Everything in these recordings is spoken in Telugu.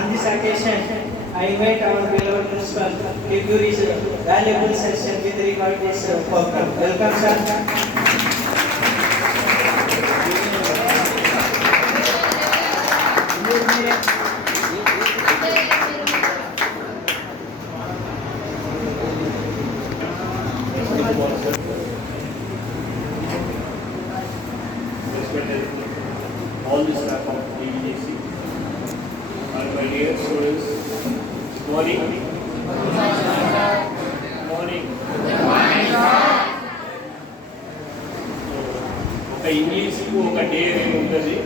On this occasion, I invite our beloved principal to give his valuable session with regard to this program. Welcome, sir. All the staff of DVJC and my dear students, morning. Morning. ఒక ఇంగ్లీష్కు ఒక డే అనేది ఉంటుంది.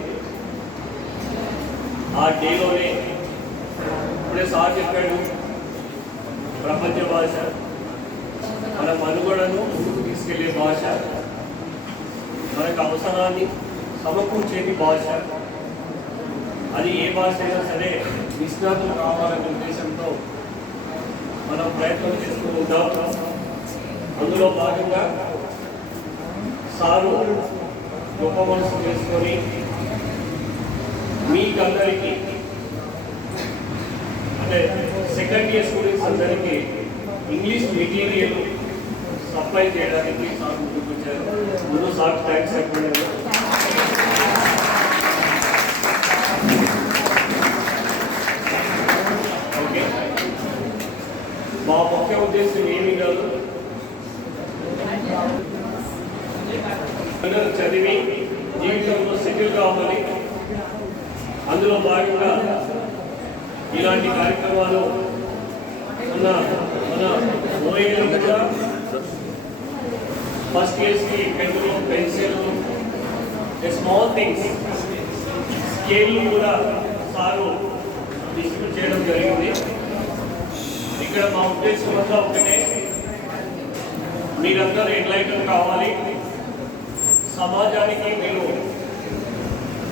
ఆ డేలోనే ఇప్పుడే సార్ చెప్పాడు, ప్రపంచ భాష మన మనుగడను ముందుకు తీసుకెళ్లే భాష, మనకు అవసరాన్ని సమకూర్చేది భాష. అది ఏ భాష అయినా సరే నిష్ణాతులు కావాలనే ఉద్దేశంతో మనం ప్రయత్నం చేస్తూ ఉంటాం. అందులో భాగంగా సారు గొప్ప మనసు చేసుకొని మీకందరికీ అంటే సెకండ్ ఇయర్ స్టూడెంట్స్ అందరికీ ఇంగ్లీష్ మెటీరియల్ సప్లై చేయడానికి సార్ ముందుకు వచ్చారు. ముందు సార్ థ్యాంక్స్ చెప్పండి. ఓకే, మా ముఖ్య ఉద్దేశం ఏమీ కాదు, చదివి జీవితంలో సెటిల్ కావాలి. అందులో భాగంగా ఇలాంటి కార్యక్రమాలు మన ఓఏలో కూడా ఫస్ట్ ఇయర్స్కి పెన్నులు, పెన్సిల్లు, స్మాల్ థింగ్స్, స్కేళ్ళు కూడా సారు డిస్ట్రిబ్యూట్ చేయడం జరిగింది. ఇక్కడ మా ఉద్దేశం అంతా ఒకటే, మీరందరూ ఎన్లైటన్ కావాలి, సమాజానికి మీరు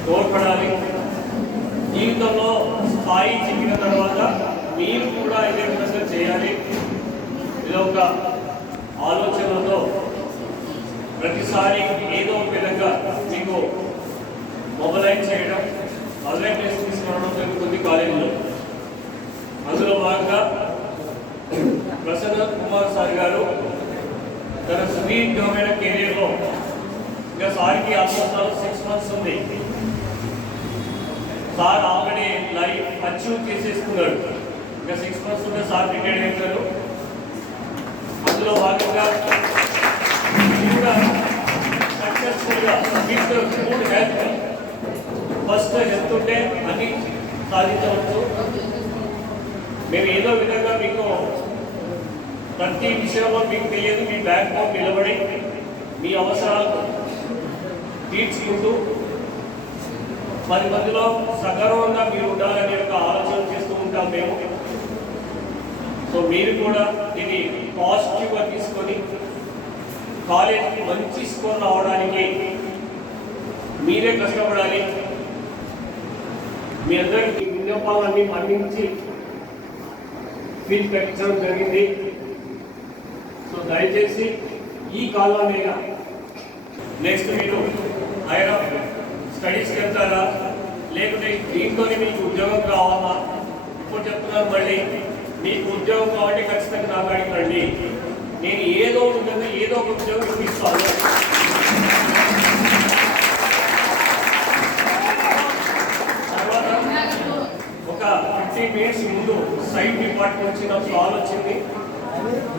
తోడ్పడాలి. జీవితంలో స్థాయి చిక్కిన తర్వాత మీరు కూడా ఇదే విధంగా చేయాలి. ఇది ఒక ఆలోచనతో ప్రతిసారి ఏదో ఒక విధంగా మీకు మొబైలైజ్ చేయడం, అవేర్నెస్ తీసుకురావడం జరుగుతుంది కాలేజీలో. అందులో భాగంగా ప్రసన్న కుమార్ సార్ గారు తన సుదీర్ఘమైన కెరీర్లో ఇంకా సార్కి ఆల్మోస్ట్ 6 months ఉంది. సార్ ఆల్రెడీ లైఫ్ అచీవ్ చేసేసుకున్నాడు. ఇంకా 6 months ఉంటే సార్ రిటైర్డ్ అవుతారు. అందులో భాగంగా సక్సెస్ఫుల్గా గుడ్ హెల్త్, ఫస్ట్ హెల్త్ ఉంటే అన్ని సాధించవచ్చు. మేము ఏదో విధంగా మీకు ప్రతి విషయంలో మీకు తెలియదు, మీ బ్యాక్ బోన్ నిలబడి మీ అవసరాలు తీర్చుకుంటూ 10 మందిలో సగర్వంగా మీరు ఉండాలని ఒక ఆలోచన చేస్తూ ఉంటాం మేము. సో మీరు కూడా దీన్ని పాజిటివ్గా తీసుకొని కాలేజీకి మంచి స్కోర్ రావడానికి మీరే కష్టపడాలి. మీ అందరికీ విన్నపాలన్నీ మన్నించి ఫీజు కట్టించడం జరిగింది. సో దయచేసి ఈ కాలంలో నెక్స్ట్ మీరు హైర్ స్టడీస్కి వెళ్తారా, లేకుంటే దీంతోనే మీకు ఉద్యోగం కావాలా? ఇప్పుడు చెప్తున్నారు, మళ్ళీ మీకు ఉద్యోగం కావాలంటే ఖచ్చితంగా నా కాడికి రండి. నేను ఏదో విధంగా ఏదో ఒక ఉద్యోగం ఇప్పిస్తాను. తర్వాత ఒక 15 minutes ముందు సైట్ డిపార్ట్మెంట్ నుంచి నాకు కాల్ వచ్చింది,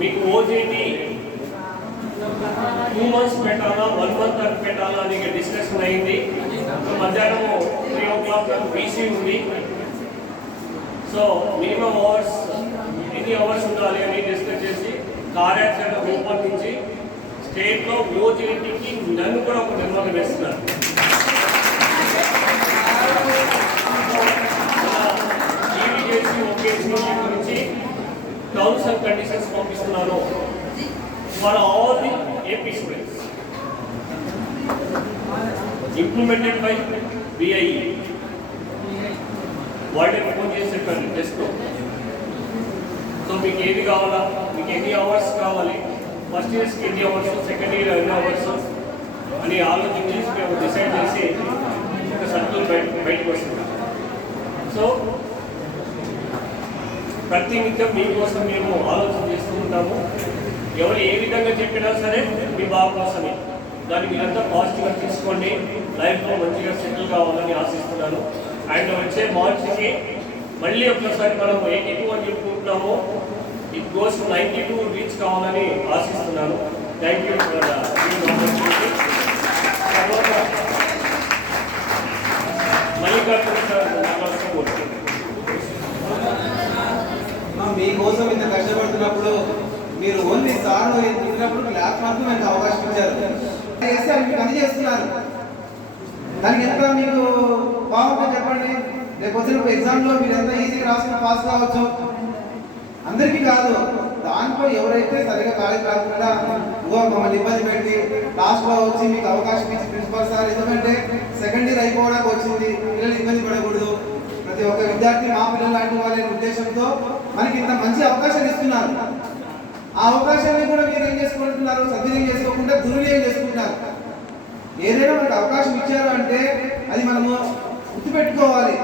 మీకు ఓజేటీ 2 months పెట్టాలా 1 month అని పెట్టాలా అని డిస్కషన్ అయింది. మధ్యాహ్నం 3 o'clock బీసీ ఉంది. సో మినిమం అవర్స్ ఎన్ని అవర్స్ ఉండాలి అని డిస్కస్ చేసి కార్యాచరణ రూపొందించి స్టేట్లో ఓజేటీకి నన్ను కూడా ఒక నిర్మాణం వేస్తున్నారు. DVJC ఒకేషనల్ గురించి టర్మ్స్ అండ్ కండిషన్స్ పంపిస్తున్నాను for all the AP students, implemented by BIE. వాటి ఫోన్ చేసి చెప్పండి జస్ట్. సో మీకు ఏది కావాలా, మీకు ఎన్ని అవర్స్ కావాలి, ఫస్ట్ ఇయర్స్కి ఎన్ని అవర్స్, సెకండ్ ఇయర్ ఎన్ని అవర్స్ అని ఆలోచన చేసి మేము డిసైడ్ చేసి ఒక సర్కిల్ బయటకు వస్తున్నాం. సో ప్రతినిత్యం మీకోసం మేము ఆలోచన చేస్తూ ఉంటాము. ఎవరు ఏ విధంగా చెప్పినా సరే మీ బాబు కోసమే. దాన్ని మీరంతా పాజిటివ్గా తీసుకోండి. లైఫ్లో మంచిగా సెటిల్ కావాలని ఆశిస్తున్నాను. అండ్ వచ్చే మార్చికి మళ్ళీ ఒక్కసారి మనం 82 అని చెప్పుకుంటున్నాము. ఇట్ గోస్ 92 రీచ్ కావాలని ఆశిస్తున్నాను. Thank you for opportunity. తర్వాత మల్లికార్జున సార్ మీకోసం ఇంత కష్టపడుతున్నప్పుడు మీరు ఓన్లీ సార్ చెప్పినప్పుడు క్లాస్ మాత్రం మీకు అవకాశం ఇచ్చారు. చేస్తే అవి మీకు అందజేస్తున్నారు. దానికి ఎంత మీకు బాగుంటుంది చెప్పండి. రేపు వచ్చినప్పుడు ఎగ్జామ్లో మీరు ఎంత ఈజీగా రాసుకుని పాస్ కావచ్చు. అందరికీ కాదు, దాంట్లో ఎవరైతే సరిగా కాలేజ్ రాకుండా మమ్మల్ని ఇబ్బంది పెట్టి లాస్ట్లో వచ్చి మీకు అవకాశం ఇచ్చి ప్రిన్సిపల్ సార్, ఎందుకంటే సెకండ్ ఇయర్ అయిపోవడానికి వచ్చింది, పిల్లలు ఇబ్బంది పడకూడదు, ప్రతి ఒక్క విద్యార్థి మా పిల్లలు లాంటి వాళ్ళ ఉద్దేశంతో మనకి ఇంత మంచి అవకాశాలు ఇస్తున్నారు. ఆ అవకాశాన్ని కూడా మీరు ఏం చేసుకుంటున్నారు? సద్వినియోగం చేసుకోకుండా దుర్వినియోగం చేసుకుంటున్నారు. ఏదైనా మనకు అవకాశం ఇచ్చారు అంటే అది మనము గుర్తుపెట్టుకోవాలి.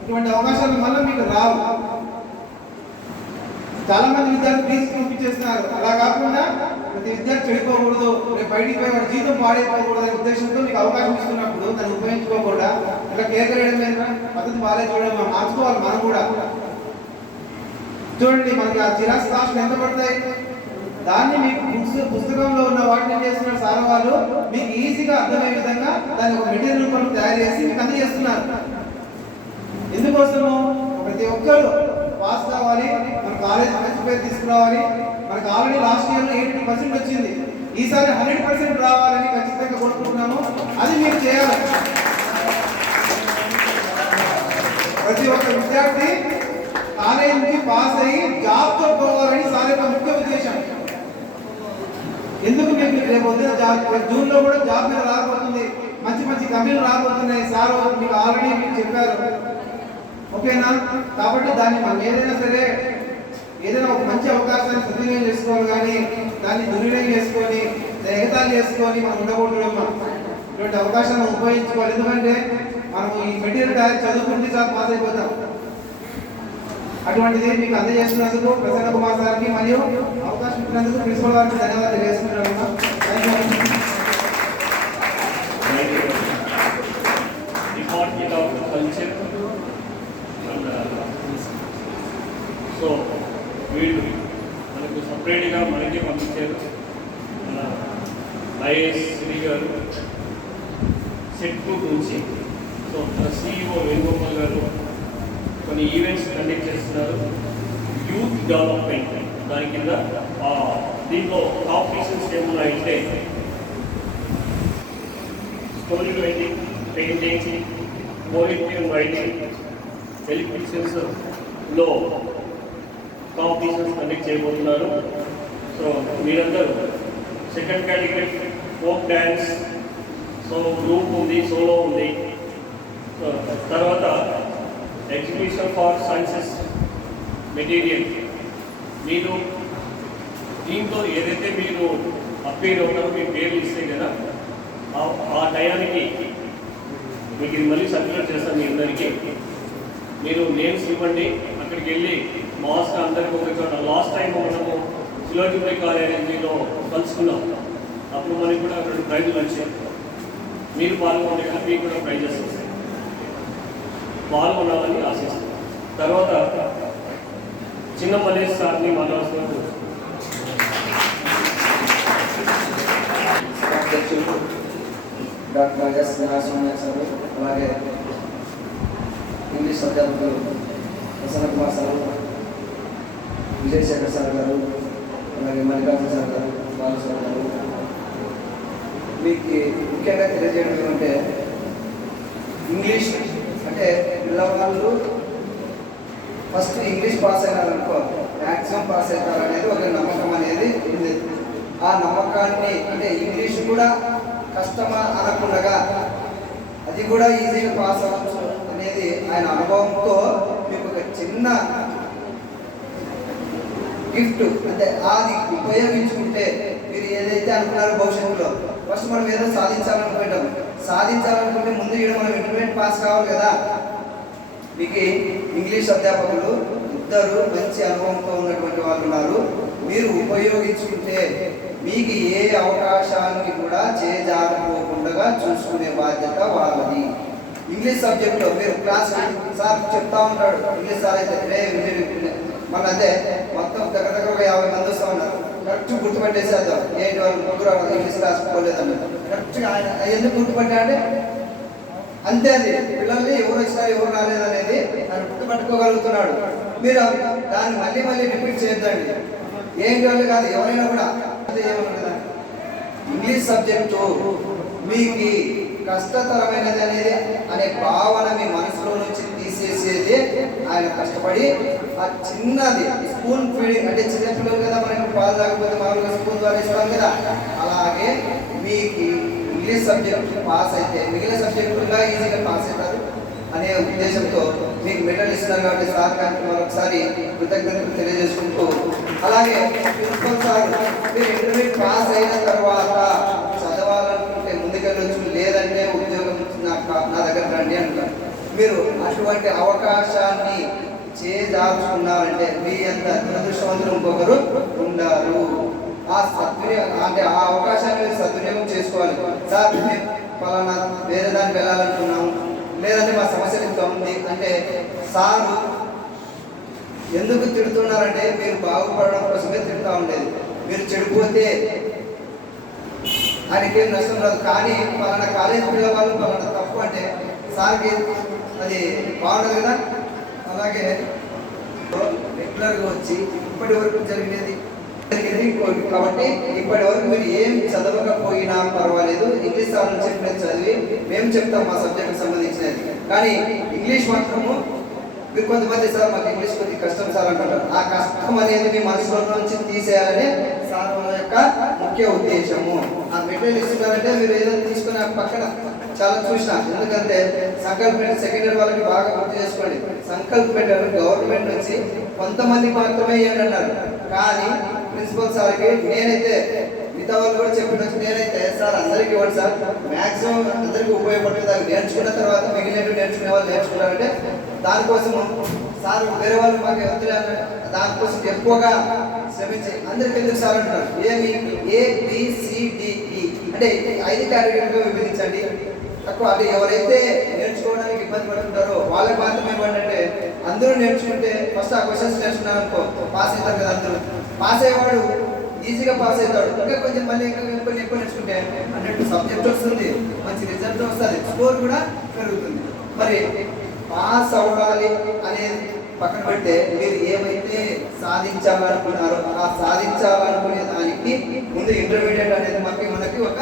ఇటువంటి అవకాశాలు మళ్ళీ మీకు రావు. చాలా మంది విద్యార్థులు ఫీజు పంపించేస్తున్నారు. అలా కాకుండా ప్రతి విద్యార్థి చెడిపోకూడదు, రేపు బయటికి పోయి వాడి జీవితం పాడైపోకూడదు అనే ఉద్దేశంతో మీకు అవకాశం ఇస్తున్నప్పుడు దాన్ని ఉపయోగించుకోకుండా ఇలా కేర్ చేయడం లేదా పద్ధతి బాగాలేదు చూడడం మనం మార్చుకోవాలి. మనం కూడా చూడండి, మనకి ఆ జిరాక్స్ కాస్ట్ ఎంత పడతాయి? దాన్ని మీకు పుస్తకంలో ఉన్న వాటిని చేస్తున్న సార్ వాళ్ళు మీకు ఈజీగా అర్థమయ్యే విధంగా దాన్ని ఒక మెటీరియల్ రూపంలో తయారు చేసి మీకు అందజేస్తున్నారు. ఎందుకోసము? ప్రతి ఒక్కరు పాస్ కావాలి, మన కాలేజ్ మంచి పేరు తీసుకురావాలి. మనకు ఆల్రెడీ లాస్ట్ ఇయర్లో 80% వచ్చింది. ఈసారి 100% రావాలని ఖచ్చితంగా కోరుకుంటున్నాము. అది మీరు చేయాలి. ప్రతి ఒక్క విద్యార్థి కాలేజీకి పాస్ అయ్యి జాబ్తో పోవాలని సార్ యొక్క ముఖ్య ఉద్దేశం. ఎందుకు మీకు రేపు వద్ద జాబ్ జూన్లో కూడా జాబ్ మీద రాబోతుంది, మంచి మంచి కంపెనీలు రాబోతున్నాయి. సార్ మీకు ఆల్రెడీ మీకు చెప్పారు, ఓకేనా? కాబట్టి దాన్ని మనం ఏదైనా సరే ఏదైనా ఒక మంచి అవకాశాన్ని సద్వినియోగం చేసుకోవాలి, కానీ దాన్ని దుర్వినియోగం చేసుకొని ఎగతాళి చేసుకొని మనం ఉండకూడదు. ఇటువంటి అవకాశాన్ని ఉపయోగించుకోవాలి. ఎందుకంటే మనం ఈ మెటీరియల్ తయారు చదువుకుంటే సార్ పాస్ అయిపోతాం. అటువంటిది మీకు అందజేస్తున్నందుకు ప్రసన్న కుమార్ సార్కి మరియు అవకాశం ఇచ్చినందుకు ప్రిన్సిపల్ గారికి ధన్యవాదాలు తెలియజేస్తున్నాను. Department of culture. సో వీళ్ళు మనకు సపరేట్గా మనకే పంపించారు. మన ఐఏఎస్ శ్రీ గారు సెట్పూర్ నుంచి. సో మన సిఇఓ వేణుగోపాల్ గారు కొన్ని ఈవెంట్స్ కండక్ట్ చేస్తున్నారు. యూత్ డెవలప్మెంట్ దాని కింద దీంట్లో కాంపిటీషన్స్ ఏమున్నాయంటే story writing, painting, poetry writing, ఎలక్ట్రిషియన్స్లో కాంపిటీషన్స్ కండక్ట్ చేయబోతున్నారు. సో మీరందరూ second category folk dance, so group ఉంది, సోలో ఉంది. తర్వాత ఎగ్జిబిషన్ ఫర్ సైన్సెస్ మెటీరియల్. మీరు దీంతో ఏదైతే మీరు అప్పీర్ అవుతారో మీ పేర్లు ఇస్తే కదా, ఆ టయానికి మీకు ఇది మళ్ళీ సర్క్యులేట్ చేస్తాను మీ అందరికీ. మీరు నేమ్స్ ఇవ్వండి, అక్కడికి వెళ్ళి మాస్గా అందరికీ ఒక చోట. లాస్ట్ టైం మనము శివాజీ కాలేజీలో కలుసుకున్నాం, అప్పుడు మనకి కూడా 2 ప్రైజులు వచ్చాయి. మీరు పాల్గొనే కదా, మీకు కూడా ప్రైజెస్ వస్తాయి. పాల్గొనాలని ఆశిస్తున్నాం. తర్వాత చిన్న మలేష్ సార్ని మాట్లాడుతున్నారు. డాక్టర్ ఎస్ నరసింహ సార్, అలాగే ఇంగ్లీష్ అధ్యాపకులు ప్రసన్న కుమార్ సార్, విజయశేఖర్ సార్ గారు, అలాగే మల్లికార్జున సార్ గారు, బాలు సార్ గారు, మీకు ముఖ్యంగా తెలియజేయడం ఏమంటే ఇంగ్లీష్ అంటే పిల్లవాళ్ళు ఫస్ట్ ఇంగ్లీష్ పాస్ అయినారనుకో మ్యాక్సిమం పాస్ అవుతారు అనేది ఒక నమ్మకం అనేది ఉంది. ఆ నమ్మకాన్ని అంటే ఇంగ్లీష్ కూడా కష్టమా అనకుండా అది కూడా ఈజీగా పాస్ అవ్వచ్చు అనేది ఆయన అనుభవంతో మీకు ఒక చిన్న గిఫ్ట్. అంటే అది ఉపయోగించుకుంటే మీరు ఏదైతే అనుకున్నారో భవిష్యత్తులో ఫస్ట్ మనం ఏదో సాధించాలనుకుంటే ముందు ఇక్కడ మనం ఇంటర్మీడియట్ పాస్ కావాలి కదా. మీకు ఇంగ్లీష్ అధ్యాపకులు ఇద్దరు మంచి అనుభవంతో ఉన్నటువంటి వాళ్ళు ఉన్నారు. మీరు ఉపయోగించుకుంటే మీకు ఏ అవకాశాన్ని కూడా చేజారిపోకుండా చూసుకునే బాధ్యత వాళ్ళది. ఇంగ్లీష్ సబ్జెక్ట్లో మీరు క్లాస్ సార్ చెప్తా ఉంటాడు, ఇంగ్లీష్ సార్ అయితే మన అదే మొత్తం దగ్గర దగ్గర 50 మంది వస్తూ ఉన్నారు. కరెక్ట్ గుర్తుపట్టేసేద్దాం, ఏంటి వాళ్ళు ముగ్గురు ఇంగ్లీష్ క్లాస్ పోలేదన్నారు. కరెక్ట్గా ఆయన ఎందుకు గుర్తుపట్టా అంటే అంతే, అది పిల్లల్ని ఎవరు వచ్చినా ఎవరు రాలేదనేది ఆయన గుర్తుపట్టుకోగలుగుతున్నాడు. మీరు దాన్ని మళ్ళీ మళ్ళీ రిపీట్ చేయొద్దండి. ఏం కాదు, ఎవరైనా కూడా ఏమన్నా ఇంగ్లీష్ సబ్జెక్టు మీకు కష్టతరమైనది అనేది అనే భావన మీ మనసులో నుంచి తీసేసేది ఆయన కష్టపడి ఆ చిన్నది స్పూన్ ఫీడింగ్, అంటే చిన్నపిల్లలు కదా మనకి పాలు తాగకపోతే మామూలుగా స్పూన్ ద్వారా ఇస్తాం కదా, అలాగే మీకు ఇంగ్లీష్ సబ్జెక్ట్ పాస్ అయితే మిగిలిన సబ్జెక్టుగా ఈజీగా పాస్ అవుతారు అనే ఉద్దేశంతో మీకు మెడల్ ఇస్తున్నారు. కాబట్టి సార్ గారికి మరొకసారి కృతజ్ఞతలు తెలియజేసుకుంటూ, అలాగే ప్రిన్సిపల్ సార్ మీరు ఇంటర్మీడియట్ పాస్ అయిన తర్వాత చదవాలనుకుంటే ముందుకెళ్ళొచ్చు, లేదంటే ఉద్యోగం నా దగ్గర రండి అంటారు. మీరు అటువంటి అవకాశాన్ని చేజార్చుకున్నారంటే మీ అంత దురదృష్టవంతులు ఇంకొకరు ఉండారు. ఆ సద్వినియోగం అంటే ఆ అవకాశాన్ని మీరు సద్వినియోగం చేసుకోవాలి. సార్ మేము పలానా వేరే దానికి వెళ్ళాలనుకున్నాము, లేదంటే మా సమస్య ఇంత ఉంది అంటే సారు ఎందుకు తిడుతున్నారంటే మీరు బాగుపడడం కోసమే తిడుతూ ఉండేది. మీరు చెడిపోతే ఆయనకేం నష్టం రాదు, కానీ పలానా కాలేజ్ పిల్లవాళ్ళు పలానా తప్పు అంటే సార్కి అది బాగుండదు కదా. అలాగే రెగ్యులర్గా వచ్చి ఇప్పటి వరకు జరిగినది కాబట్టి ఇప్పటి వరకు మీరు ఏం చదవకపోయినా పర్వాలేదు, ఇంగ్లీష్ సార్ చెప్పినది చదివి మేము చెప్తాం మా సబ్జెక్ట్కి సంబంధించినది. కానీ ఇంగ్లీష్ మాత్రము మీరు కొంతమంది సార్ మాకు ఇంగ్లీష్ కొద్దిగా కష్టం సార్ అంటారు. ఆ కష్టం అనేది మీ మనసులో నుంచి తీసేయాలని సార్ వాళ్ళ యొక్క ముఖ్య ఉద్దేశము. ఆ మెటీరియల్ ఇస్తున్నారంటే మీరు ఏదో తీసుకుని పక్కన చాలా చూసిన, ఎందుకంటే సంకల్పం సెకండ్ ఇయర్ వాళ్ళకి బాగా గుర్తు చేసుకోండి. సంకల్పం గవర్నమెంట్ నుంచి కొంతమందికి మాత్రమే ఇవ్వండి అన్నారు, కానీ ప్రిన్సిపల్ సార్కి నేనైతే మిగతా వాళ్ళు కూడా చెప్పినట్టు నేనైతే సార్ అందరికీ ఇవ్వండి సార్, మ్యాక్సిమం అందరికీ ఉపయోగపడుతుంది. అది నేర్చుకున్న తర్వాత మిగిలినట్టు నేర్చుకునే వాళ్ళు నేర్చుకున్నారంటే దానికోసం సార్ వేరే వాళ్ళు మాకు ఎవరు దానికోసం ఎక్కువగా శ్రమించి అందరికీ ఎందుకు సార్ అంటున్నారు. ఏమి ABCDE అంటే 5 కేటగిరీలుగా విభజించండి. తక్కువ అంటే ఎవరైతే నేర్చుకోవడానికి ఇబ్బంది పడుతుంటారో వాళ్ళకి మాత్రమే ఇవ్వండి. అంటే అందరూ నేర్చుకుంటే ఫస్ట్ ఆ క్వశ్చన్స్ నేర్చుకున్నారు అనుకో పాస్ అవుతారు కదా, అందరూ పాస్ అయ్యేవాడు ఈజీగా పాస్ అవుతాడు. ఇంకా కొంచెం మళ్ళీ ఎక్కువ నేర్చుకుంటే అన్నట్టు సబ్జెక్ట్ వస్తుంది, మంచి రిజల్ట్ వస్తుంది, స్కోర్ కూడా పెరుగుతుంది. మరి పాస్ అవ్వాలి అనేది పక్కన పెడితే మీరు ఏమైతే సాధించాలనుకున్నారో ఆ సాధించాలనుకునే దానికి ముందు ఇంటర్మీడియట్ అనేది మనకి ఒక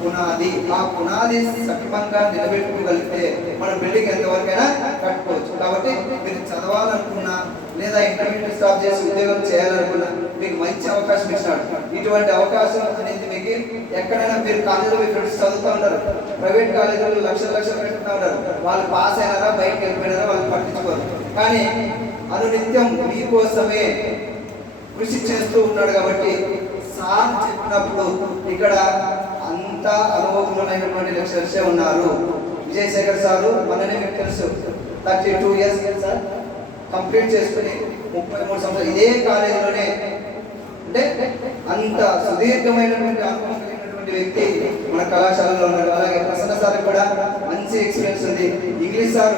పునాది. ఆ పునాది సక్రమంగా నిలబెట్టుకోగలిగితే మనం బిల్డింగ్ ఎంతవరకైనా కట్టుకోవచ్చు. కాబట్టి మీరు చదవాలనుకున్నా లేదా ఇంటర్మీడియట్ స్టాప్ చేసి ఉద్యోగం చేయాలనుకున్నా మీకు మంచి అవకాశం ఇచ్చినాడు. ఇటువంటి అవకాశం అనేది మీకు ఎక్కడైనా మీరు కాలేజీలో మీ ఫ్రెండ్స్ చదువుతూ ఉంటారు, ప్రైవేట్ కాలేజీలో లక్షలు పెట్టుకుంటూ ఉంటారు, వాళ్ళు పాస్ అయినారా బయటకు వెళ్ళిపోయినారా వాళ్ళు పట్టించుకోరు. కానీ అనునిత్యం మీకోసమే కృషి చేస్తూ ఉన్నాడు. కాబట్టి సార్ చెప్పినప్పుడు ఇక్కడ అంతా అనుభవంలోనైనటువంటి లెక్చరర్సే ఉన్నారు. విజయశేఖర్ సారు మననే మీకు తెలుసు 32 ఇయర్స్ సార్ కంప్లీట్ చేసుకుని 33 సంవత్సరాలు ఇదే కాలేజీలోనే అంటే అంత సుదీర్ఘమైనటువంటి అనుభవం కలిగినటువంటి వ్యక్తి మన కళాశాలలో ఉన్నాడు. అలాగే ప్రసన్న సార్ కూడా మంచి ఎక్స్పీరియన్స్ ఉంది. ఇంగ్లీష్ సార్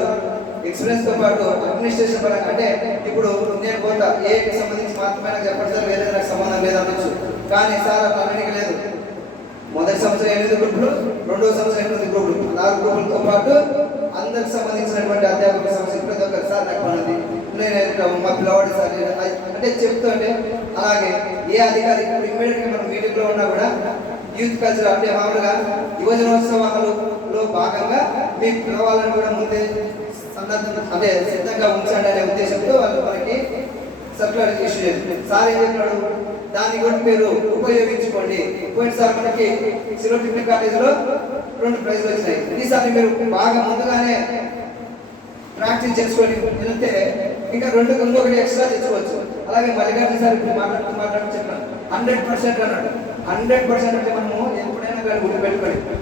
ఎక్స్పీరియన్స్ తో పాటు అడ్మినిస్ట్రేషన్ పరంగా అంటే ఇప్పుడు నేను పోతా ఏకి సంబంధించి మాత్రమే చెప్పండి సార్, వేరే నాకు సంబంధం లేదనొచ్చు, కానీ సార్ అట్లా అనడానికి లేదు. మొదటి సంవత్సరం 8 గ్రూపులు, రెండవ సంవత్సరం 8 గ్రూపులు, 4 గ్రూపులతో పాటు అందరికి సంబంధించినటువంటి అధ్యాపక సమస్యలు ప్రతి ఒక్కరు సార్ నాకు పన్నది నేను మా పిల్లవాడి సార్ అంటే చెప్తుంటే. అలాగే ఏ అధికారి ఇప్పుడు ఇమ్మీడియట్గా మనం మీటింగ్లో ఉన్నా కూడా యూత్ కల్చర్ అంటే మామూలుగా యువజనోత్సవాలలో భాగంగా మీ పిల్లవాళ్ళని కూడా ముందే అంటే సిద్ధంగా ఉంచండి అనే ఉద్దేశంతో వాళ్ళు మనకి సర్క్యులర్ ఇష్యూ చేస్తుంది. సార్ ఏం చెప్పినాడు, దాన్ని కూడా మీరు ఉపయోగించుకోండి. పోయినసారి మనకి సిల్వర్ టెక్నిక్ కాలేజీలో 2 ప్రైజులు వచ్చినాయి. ఈసారి మీరు బాగా ముందుగానే ప్రాక్టీస్ చేసుకొని వెళ్తే ఇంకా 2 ఇంకొకటి ఎక్స్ట్రా తెచ్చుకోవచ్చు. అలాగే మల్లికార్జున సార్ మాట్లాడుతూ చెప్పాను 100% అన్నాడు. 100% అంటే మనము ఎప్పుడైనా కానీ గుర్తుపెట్టుకోండి,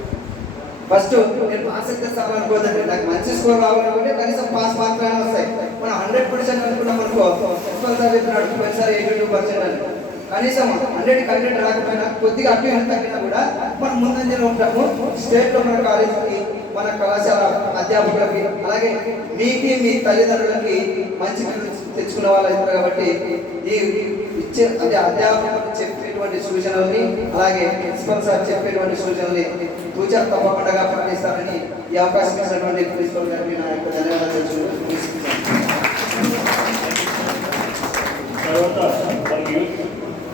ఫస్ట్ నేను పాస్ అయితే చాలు అనుకోదండి, నాకు మంచి స్కోర్ రావాలనుకుంటే కనీసం పాస్ మాత్రమే వస్తాయి. మనం 100% అనుకున్నాం అనుకో, ప్రిన్సిపల్ సార్ చెప్పినాడు పోయినసారి 82% అని, కనీసం 100 రాకపోయినా కొద్దిగా అటు ఇటు తగ్గినా కూడా మనం ముందంజలో ఉంటాము. స్టేట్లో మన కాలేజీకి, మన కళాశాల అధ్యాపకులకి, అలాగే మీకు మీ తల్లిదండ్రులకి మంచి పేరు తెచ్చుకున్న వాళ్ళు అవుతారు. కాబట్టి ఈ ఇచ్చే అదే అధ్యాపకులు చెప్పేటువంటి సూచనల్ని, అలాగే ప్రిన్సిపల్ సార్ చెప్పేటువంటి సూచనల్ని తూచా తప్పకుండా పాటిస్తారని ఈ అవకాశం ఇచ్చినటువంటి ప్రిన్సిపల్ గారికి నా యొక్క ధన్యవాదాలు తెలుసుకుంటున్నాను. తర్వాత మన యూత్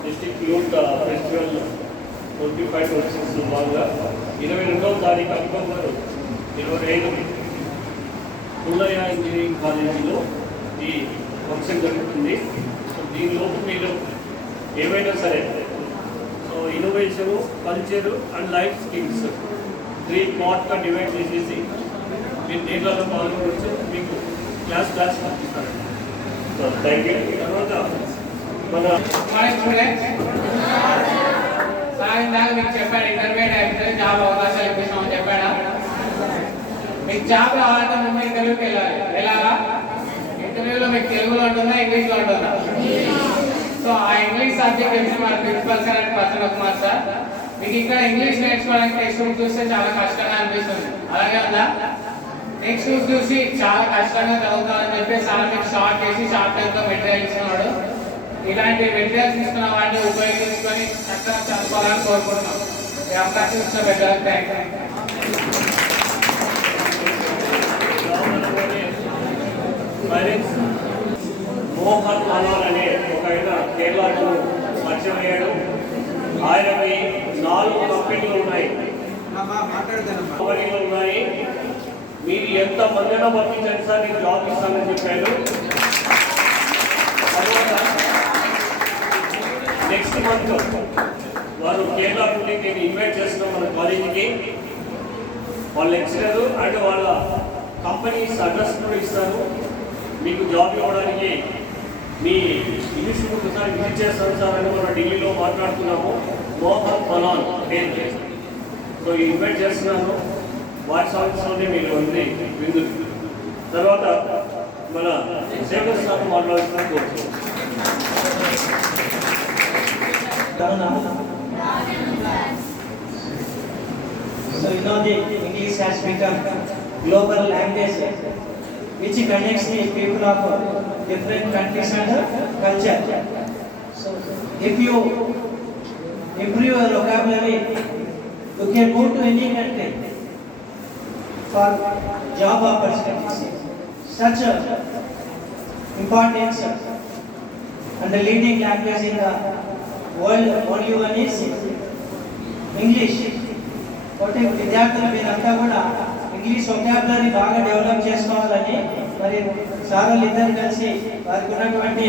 డిస్ట్రిక్ట్ యూత్ ఫెస్టివల్ 25-26 భాగంగా 22వ తారీఖు అక్టోబర్ 25 పుల్లయ్య ఇంజనీరింగ్ కాలేజీలో ఈ ఫంక్షన్ జరుగుతుంది. సో దీనిలోపు మీరు ఏమైనా సరే so innovation, culture and life skills 3 పార్ట్గా డివైడ్ చేసేసి మీరు దేంట్లో పాల్గొనవచ్చు. మీకు క్లాస్ పంపిస్తారు. So thank you. తర్వాత మన సార్ ఇందాక మీకు చెప్పాడు ఇంటర్మీడియట్ అయిపోతే జాబ్ అవకాశాలు ఇప్పిస్తామని చెప్పాడా? మీకు జాబ్ రావాలంటే ముందు ఇంటర్వ్యూకి వెళ్ళాలి. వెళ్ళాలా? ఇంటర్వ్యూలో మీకు తెలుగులో ఉంటుందా, ఇంగ్లీష్లో ఉంటుందా? సో ఆ ఇంగ్లీష్ సబ్జెక్ట్ తెలిసి మన ప్రిన్సిపల్ సార్ అంటే ప్రసన్న కుమార్ సార్, మీకు ఇక్కడ ఇంగ్లీష్ నేర్చుకోవడానికి టెక్స్ట్ బుక్ చూస్తే చాలా కష్టంగా అనిపిస్తుంది. అలాగే ఉందా? టెక్స్ట్ బుక్ చూసి చాలా కష్టంగా చదువుతామని చెప్పి సార్ మీకు షార్ట్ చేసి షార్ట్ టైంలో మెటీరియల్ ఇస్తున్నాడు. ఇలాంటి మెటీరియల్స్ ఇస్తున్న వాటిని ఉపయోగించుకొని చక్కగా చదువుకోవాలని కోరుకుంటున్నాం. ఈ అవకాశం ఇచ్చిన పెద్దలకు థ్యాంక్ యూ. మోహన్ మనోహర్ అనే ఒక ఆయన కేరళకు పరిచయం అయ్యాడు. ఆయనకి 4 కంపెనీలు ఉన్నాయి, కంపెనీలు ఉన్నాయి. మీరు ఎంత మందిలో పంపించండి సార్, నేను జాబ్ ఇస్తానని చెప్పాడు. నెక్స్ట్ మంత్ వారు కేరళ నుండి నేను ఇన్వైట్ చేస్తున్నాం మన కాలేజీకి. వాళ్ళ లెక్చరర్ అండ్ వాళ్ళ కంపెనీస్ అడ్రస్ కూడా ఇస్తాను. మీకు జాబ్ ఇవ్వడానికి మీ ఇన్స్టిట్యూట్ ఒకసారి విజిట్ చేస్తాను సార్ అని మనం ఢిల్లీలో మాట్లాడుతున్నాము. మోహన్ మలాన్ పేరు. సో ఇన్వైట్ చేస్తున్నాను. వాట్సాప్లోనే మీరు ఉంది విందు. తర్వాత మన శేఖర్ సార్ మాట్లాడుతున్నాను కోరుతున్నాను. So you know the English has become global language which connects the people of different countries and culture. So if you improve your vocabulary, you can move to any country for job opportunities. Such importance and the leading language in the world only one is English. ఒకటి విద్యార్థులు మీరంతా కూడా ఇంగ్లీష్ వొకాబులరీ బాగా డెవలప్ చేసుకోవాలని మరి సార్లు ఇద్దరు కలిసి వారికి ఉన్నటువంటి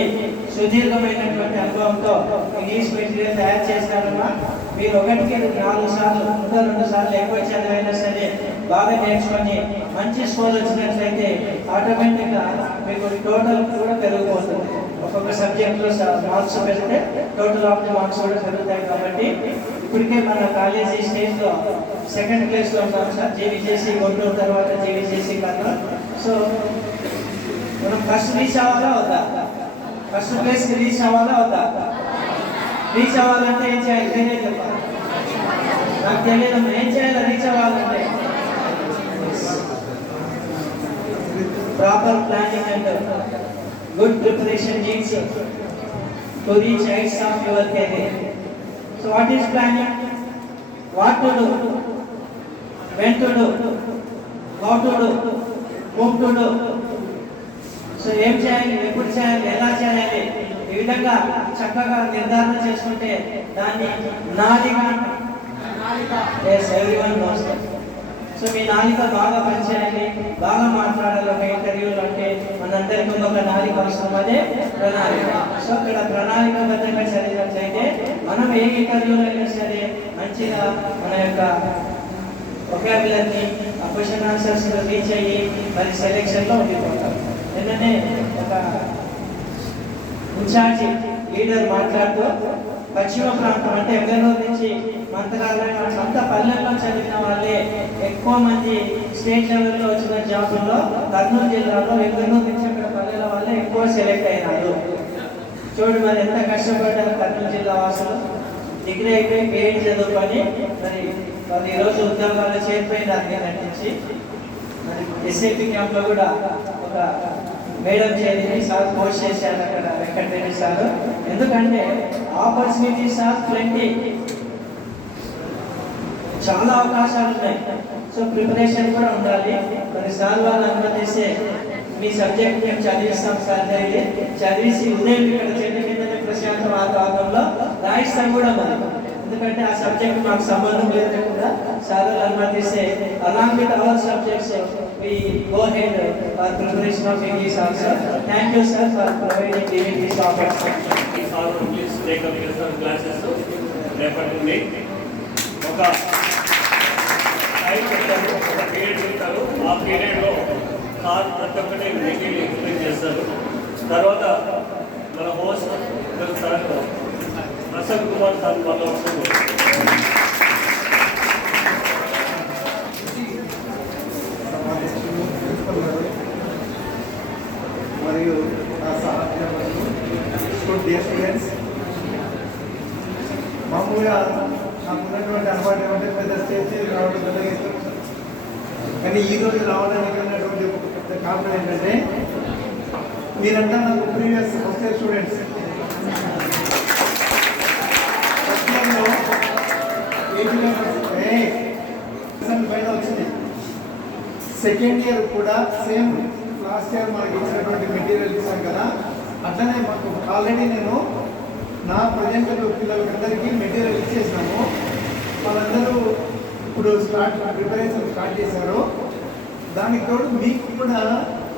సుదీర్ఘమైనటువంటి అనుభవంతో ఇంగ్లీష్ మెటీరియల్ తయారు చేస్తారమ్మా. మీరు 1-4 సార్లు 2 సార్లు ఎక్కువ చదివైనా సరే బాగా నేర్చుకొని మంచి స్కోర్ వచ్చినట్లయితే ఆటోమేటిక్గా మీకు టోటల్ కూడా పెరిగిపోతుంది. ఒక్కొక్క సబ్జెక్ట్లో మార్క్స్ పెడితే టోటల్ ఆఫ్ ది మార్క్స్ కూడా పెరుగుతాయి. కాబట్టి ఇప్పటికే మన కాలేజీ స్టేజ్లో 2nd ప్లేస్లో ఉంటాం సార్. జీవీజేసీ గుంటూరు, తర్వాత జీవీజేసీ కర్నూలు. సో మనం ఫస్ట్ రీచ్ అవ్వాలా అవుతా? ఫస్ట్ ప్లేస్కి రీచ్ అవ్వాలా అవుతా? రీచ్ అవ్వాలంటే ఏం చేయాలి? నేనే చెప్పాలి, నాకు తెలియదు. ఏం చేయాలి రీచ్ అవ్వాలంటే? Proper planning and good preparation needs to reach heights of your career. So what is planning? What to do, when to do, how to do, whom to do. So ఏం చేయాలి, ఎప్పుడు చేయాలి, ఎలా చేయాలి, ఈ విధంగా చక్కగా నిర్ధారణ చేసుకుంటే దాన్ని నాలిక. Yes, everyone knows that. So మీ నాలిక బాగా పనిచేయాలి, బాగా మాట్లాడాలి. ఒక ఇంటర్వ్యూలు అంటే మనందరికీ ఒక నాలిక అవసరం, అదే ప్రణాళిక. సో ఇక్కడ ప్రణాళికబద్ధంగా చదివినట్లయితే మనం ఏ ఇంటర్వ్యూలో అయినా సరే మంచిగా మన యొక్క వొకాబులరీని, క్వశ్చన్ ఆన్సర్స్ రీచ్ అయ్యి మరి సెలెక్షన్లో ఉండిపోతాం. నిన్ననే ఒక ఇన్ఛార్జి లీడర్ మాట్లాడుతూ పశ్చిమ ప్రాంతం అంటే ఎమ్మెల్యేల నుంచి మంత్రాలయం అంతా పల్లెల్లో చదివిన వాళ్ళే ఎక్కువ మంది స్టేట్ లెవెల్లో వచ్చిన జాబుల్లో కర్నూలు జిల్లాలో ఎమ్మెల్యేల నుంచి అక్కడ పల్లెల వాళ్ళే ఎక్కువ సెలెక్ట్ అయినారు. చూడు మరి ఎంత కష్టపడ్డారు కర్నూలు జిల్లా వాసులు. డిగ్రీ అయిపోయి పేరు చదువుకొని మరి వాళ్ళు ఈరోజు ఉద్యోగాలు చేరిపోయినారు నటించి. మరి ఎస్ఐపి క్యాంప్లో కూడా ఒక మేడం చేరింది, సార్ పోస్ట్ చేశారు అక్కడ వెంకటరెడ్డి సార్. ఎందుకంటే ఆపర్చునిటీస్ ఆర్ ప్లెంటీ, చాలా అవకాశాలు ఉన్నాయి. సో ప్రిపరేషన్ కూడా ఉండాలి. మరి సార్ వాళ్ళు అనుమతిస్తే మీ సబ్జెక్ట్ మేము చదివిస్తాం సార్, చదివిసి ఉదయం ఇక్కడ చెట్టు కిందనే ప్రశాంత వాతావరణంలో రాయిస్తాం కూడా మరి. ఎందుకంటే ఆ సబ్జెక్ట్ మాకు సంబంధం లేదు కూడా సార్ అనుమతిస్తే along with our subjects we go ahead for preparation of English also. Thank you sir for providing giving this opportunity. Please take up your classes. రేపటి నుండి ఒక టైం పెట్టారు, ఒక పీరియడ్ పెట్టారు. ఆ పీరియడ్లో సార్ ప్రతి ఒక్కటి డీటెయిల్ ఎక్స్ప్లెయిన్ చేస్తారు. తర్వాత మన host sir Prasanna Kumar sir వాళ్ళు మరియు నా సహచరులు, డియర్ స్టూడెంట్స్, మామూలుగా నాకు ఉన్నటువంటి అలవాటు ఏమంటే పెద్ద స్టేజ్ రావడం పెద్దగా ఇష్టం. కానీ ఈరోజు రావడానికి ఉన్నటువంటి ఒక పెద్ద కారణం ఏంటంటే మీరంతా నాకు previous first year students. First ఇయర్లో 89% పైన వచ్చింది. సెకండ్ ఇయర్ కూడా సేమ్ లాస్ట్ ఇయర్ మనకి ఇచ్చినటువంటి మెటీరియల్ ఇచ్చాను కదా, అట్లనే మాకు ఆల్రెడీ నేను నా ప్రజెంట్ పిల్లలందరికీ మెటీరియల్ ఇచ్చేసాను. వాళ్ళందరూ ఇప్పుడు ప్రిపరేషన్ స్టార్ట్ చేశారు. దానికి తోడు మీకు కూడా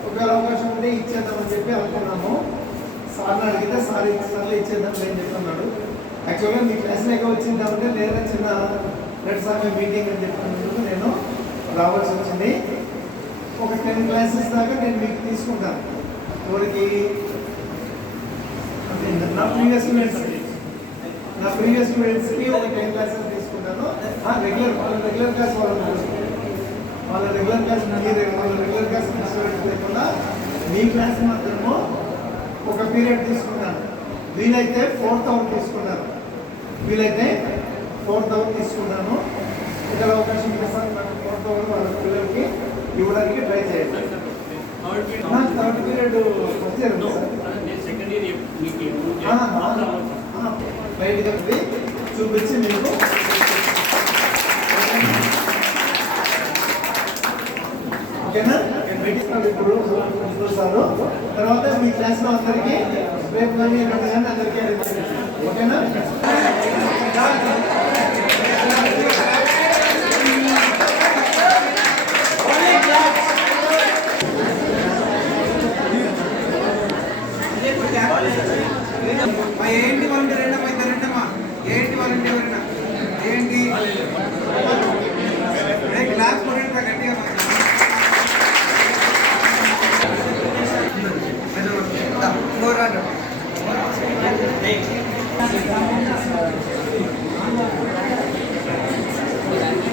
ఒకవేళ అవకాశం ఉంటే ఇచ్చేద్దామని చెప్పి అనుకున్నాము. సార్ని అడిగితే సార్లు ఇచ్చేద్దాం అని చెప్తున్నాడు. యాక్చువల్గా మీ క్లాస్లో ఎక్కువ వచ్చిందామంటే లేదా చిన్న రెడ్ సార్ మీటింగ్ అని చెప్పినందుకు నేను రావాల్సి వచ్చింది. ఒక 10 క్లాసెస్ దాకా నేను మీకు తీసుకుంటాను. ఎవరికి నా ప్రీవియస్ స్టూడెంట్స్కి ఒక 10 క్లాసెస్ తీసుకుంటాను. రెగ్యులర్ క్లాస్ వాళ్ళ రెగ్యులర్ క్లాస్ స్టూడెంట్స్ లేకుండా మీ క్లాస్ మాత్రము ఒక పీరియడ్ తీసుకుంటాను. వీలైతే 4th అవర్ తీసుకున్నాను. ఇక్కడ అవకాశం ఇస్తాను. 4th అవర్ వాళ్ళ పిల్లలకి ఇవ్వడానికి ట్రై చేయండి. థర్డ్ పీరియడ్ ఫస్ట్ ఇయర్ బయటకు చూపించి మీకు ఓకేనా పెట్టిస్తాను ఇప్పుడు చూస్తారు. తర్వాత మీ క్లాస్లో అందరికీ రేపు కానీ అందరికీ ఓకేనా.